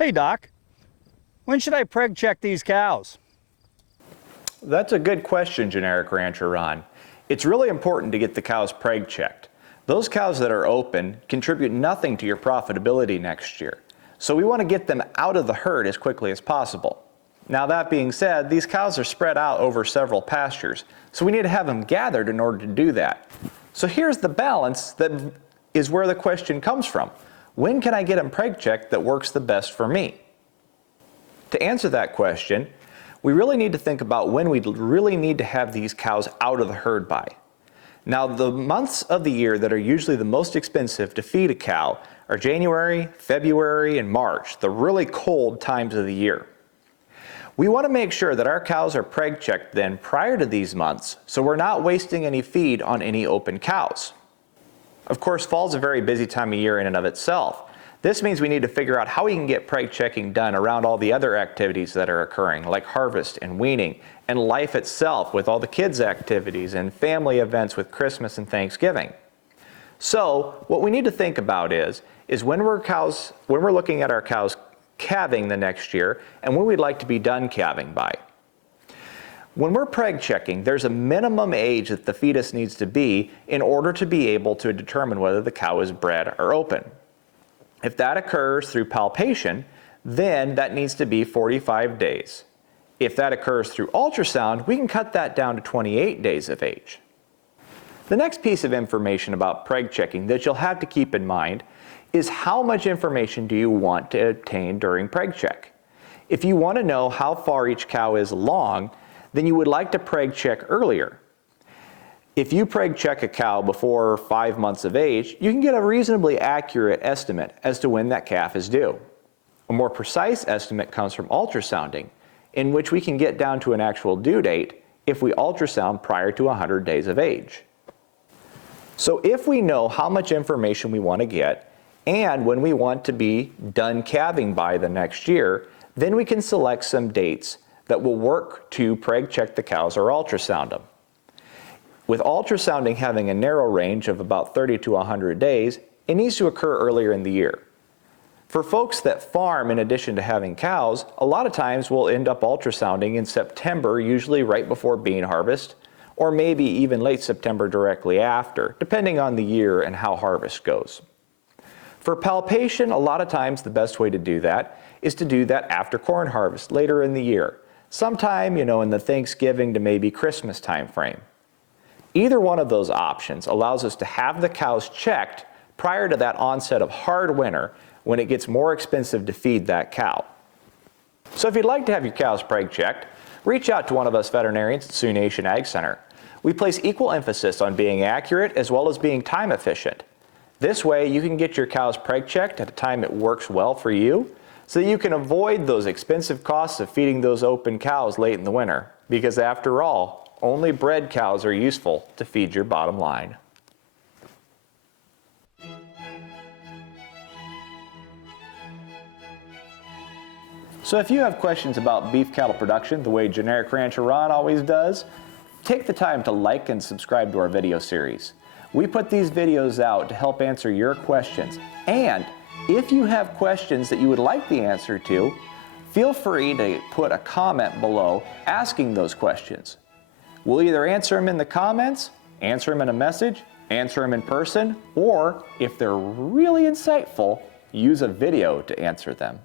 Hey Doc, when should I preg check these cows? That's a good question, Generic Rancher Ron. It's really important to get the cows preg checked. Those cows that are open contribute nothing to your profitability next year, so we want to get them out of the herd as quickly as possible. Now that being said, these cows are spread out over several pastures, so we need to have them gathered in order to do that. So here's the balance that is where the question comes from. When can I get them preg checked that works the best for me? To answer that question, we really need to think about when we really need to have these cows out of the herd by. Now, the months of the year that are usually the most expensive to feed a cow are January, February, and March, the really cold times of the year. We want to make sure that our cows are preg checked then prior to these months, so we're not wasting any feed on any open cows. Of course, fall's a very busy time of year in and of itself. This means we need to figure out how we can get preg checking done around all the other activities that are occurring, like harvest and weaning, and life itself with all the kids' activities and family events with Christmas and Thanksgiving. So what we need to think about is when we're looking at our cows calving the next year and when we'd like to be done calving by. When we're preg checking, there's a minimum age that the fetus needs to be in order to be able to determine whether the cow is bred or open. If that occurs through palpation, then that needs to be 45 days. If that occurs through ultrasound, we can cut that down to 28 days of age. The next piece of information about preg checking that you'll have to keep in mind is how much information do you want to obtain during preg check. If you want to know how far each cow is along, then you would like to preg check earlier. If you preg check a cow before 5 months of age, you can get a reasonably accurate estimate as to when that calf is due. A more precise estimate comes from ultrasounding, in which we can get down to an actual due date if we ultrasound prior to 100 days of age. So if we know how much information we want to get and when we want to be done calving by the next year, then we can select some dates that will work to preg check the cows or ultrasound them. With ultrasounding having a narrow range of about 30 to 100 days, it needs to occur earlier in the year. For folks that farm in addition to having cows, a lot of times we'll end up ultrasounding in September, usually right before bean harvest, or maybe even late September directly after, depending on the year and how harvest goes. For palpation, a lot of times the best way to do that is to do that after corn harvest, later in the year. Sometime, in the Thanksgiving to maybe Christmas time frame. Either one of those options allows us to have the cows checked prior to that onset of hard winter when it gets more expensive to feed that cow. So if you'd like to have your cows preg checked, reach out to one of us veterinarians at Sioux Nation Ag Center. We place equal emphasis on being accurate as well as being time efficient. This way you can get your cows preg checked at a time that works well for you, so that you can avoid those expensive costs of feeding those open cows late in the winter. Because after all, only bred cows are useful to feed your bottom line. So if you have questions about beef cattle production the way Generic Rancher Ron always does, take the time to like and subscribe to our video series. We put these videos out to help answer your questions, and if you have questions that you would like the answer to, feel free to put a comment below asking those questions. We'll either answer them in the comments, answer them in a message, answer them in person, or if they're really insightful, use a video to answer them.